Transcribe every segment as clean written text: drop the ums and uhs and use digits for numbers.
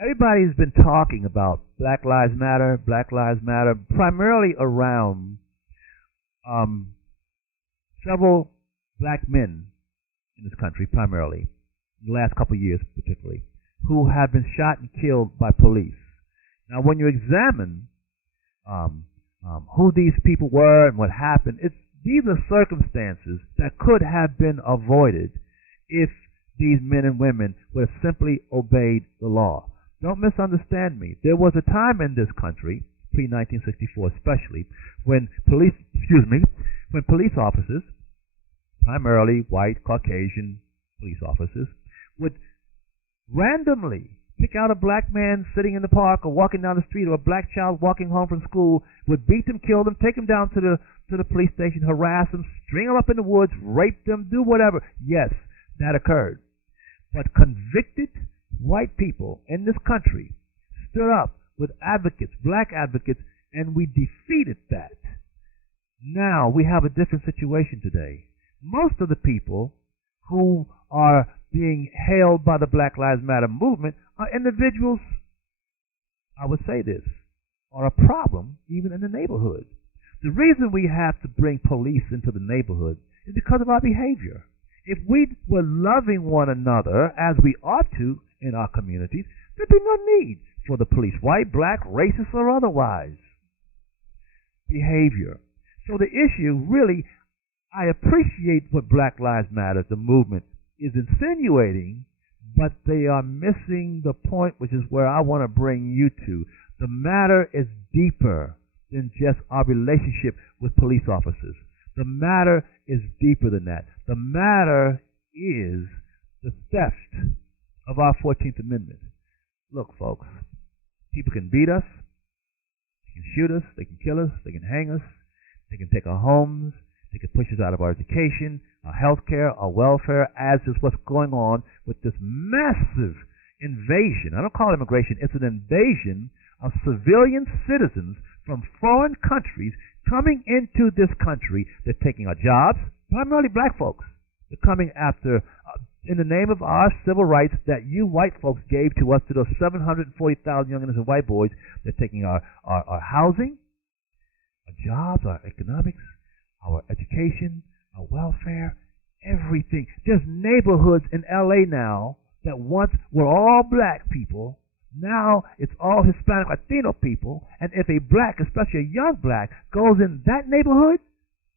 Everybody's been talking about Black Lives Matter, primarily around um, several black men in this country, primarily, in the last couple of years particularly, who have been shot and killed by police. Now, when you examine um, who these people were and what happened, these are circumstances that could have been avoided if these men and women would have simply obeyed the law. Don't misunderstand me. There was a time in this country, pre-1964 especially, when when police officers, primarily white, Caucasian police officers, would randomly pick out a black man sitting in the park or walking down the street, or a black child walking home from school, would beat them, kill them, take them down to the police station, harass them, string them up in the woods, rape them, do whatever. Yes, that occurred. But convicted white people in this country stood up with advocates, black advocates, and we defeated that. Now we have a different situation today. Most of the people who are being hailed by the Black Lives Matter movement are individuals, I would say this, are a problem even in the neighborhood. The reason we have to bring police into the neighborhood is because of our behavior. If we were loving one another as we ought to in our communities, there'd be no need for the police, white, black, racist, or otherwise. Behavior. So the issue really, I appreciate what Black Lives Matter, the movement, is insinuating, but they are missing the point, which is where I want to bring you to. The matter is deeper than just our relationship with police officers. The matter is deeper than that. The matter is the theft of our 14th Amendment. Look, folks, people can beat us, they can shoot us, they can kill us, they can hang us, they can take our homes, they can push us out of our education, our health care, our welfare, as is what's going on with this massive invasion. I don't call it immigration, it's an invasion of civilian citizens from foreign countries coming into this country. They're taking our jobs, primarily black folks. They're coming after, in the name of our civil rights that you white folks gave to us, to those 740,000 young and white boys. They're taking our housing, our jobs, our economics, our education, our welfare, everything. There's neighborhoods in L.A. now that once were all black people. Now it's all Hispanic, Latino people. And if a black, especially a young black, goes in that neighborhood,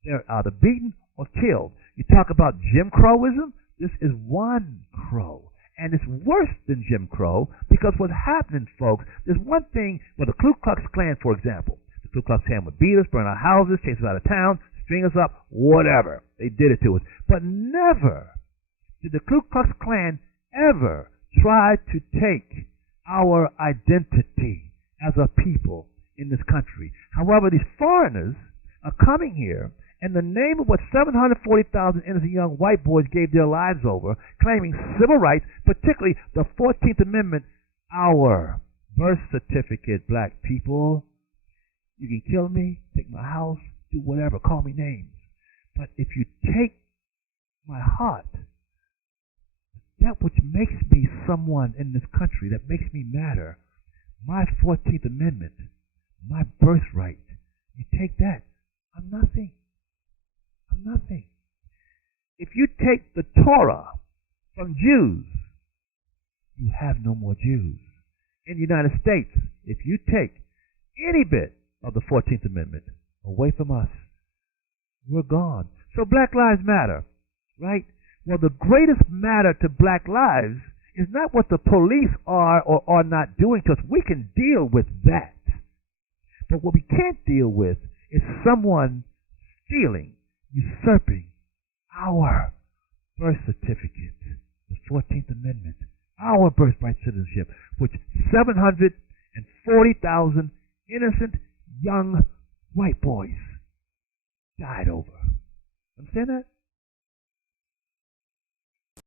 they're either beaten or killed. You talk about Jim Crowism. This is one crow. And it's worse than Jim Crow, because what's happening, folks, there's one thing, well, the Ku Klux Klan, for example. The Ku Klux Klan would beat us, burn our houses, chase us out of town, string us up, whatever. They did it to us. But never did the Ku Klux Klan ever try to take our identity as a people in this country. However, these foreigners are coming here in the name of what 740,000 innocent young white boys gave their lives over, claiming civil rights, particularly the 14th Amendment, our birth certificate, black people. You can kill me, take my house, do whatever, call me names. But if you take my heart, that which makes me someone in this country, that makes me matter, my 14th Amendment, my birthright, you take that, I'm nothing. I'm nothing. If you take the Torah from Jews, you have no more Jews. In the United States, if you take any bit of the 14th Amendment away from us, we're gone. So Black Lives Matter, right? Well, the greatest matter to black lives is not what the police are or are not doing to us. We can deal with that. But what we can't deal with is someone stealing, usurping our birth certificate, the 14th Amendment, our birthright citizenship, which 740,000 innocent young white boys died over. Understand that?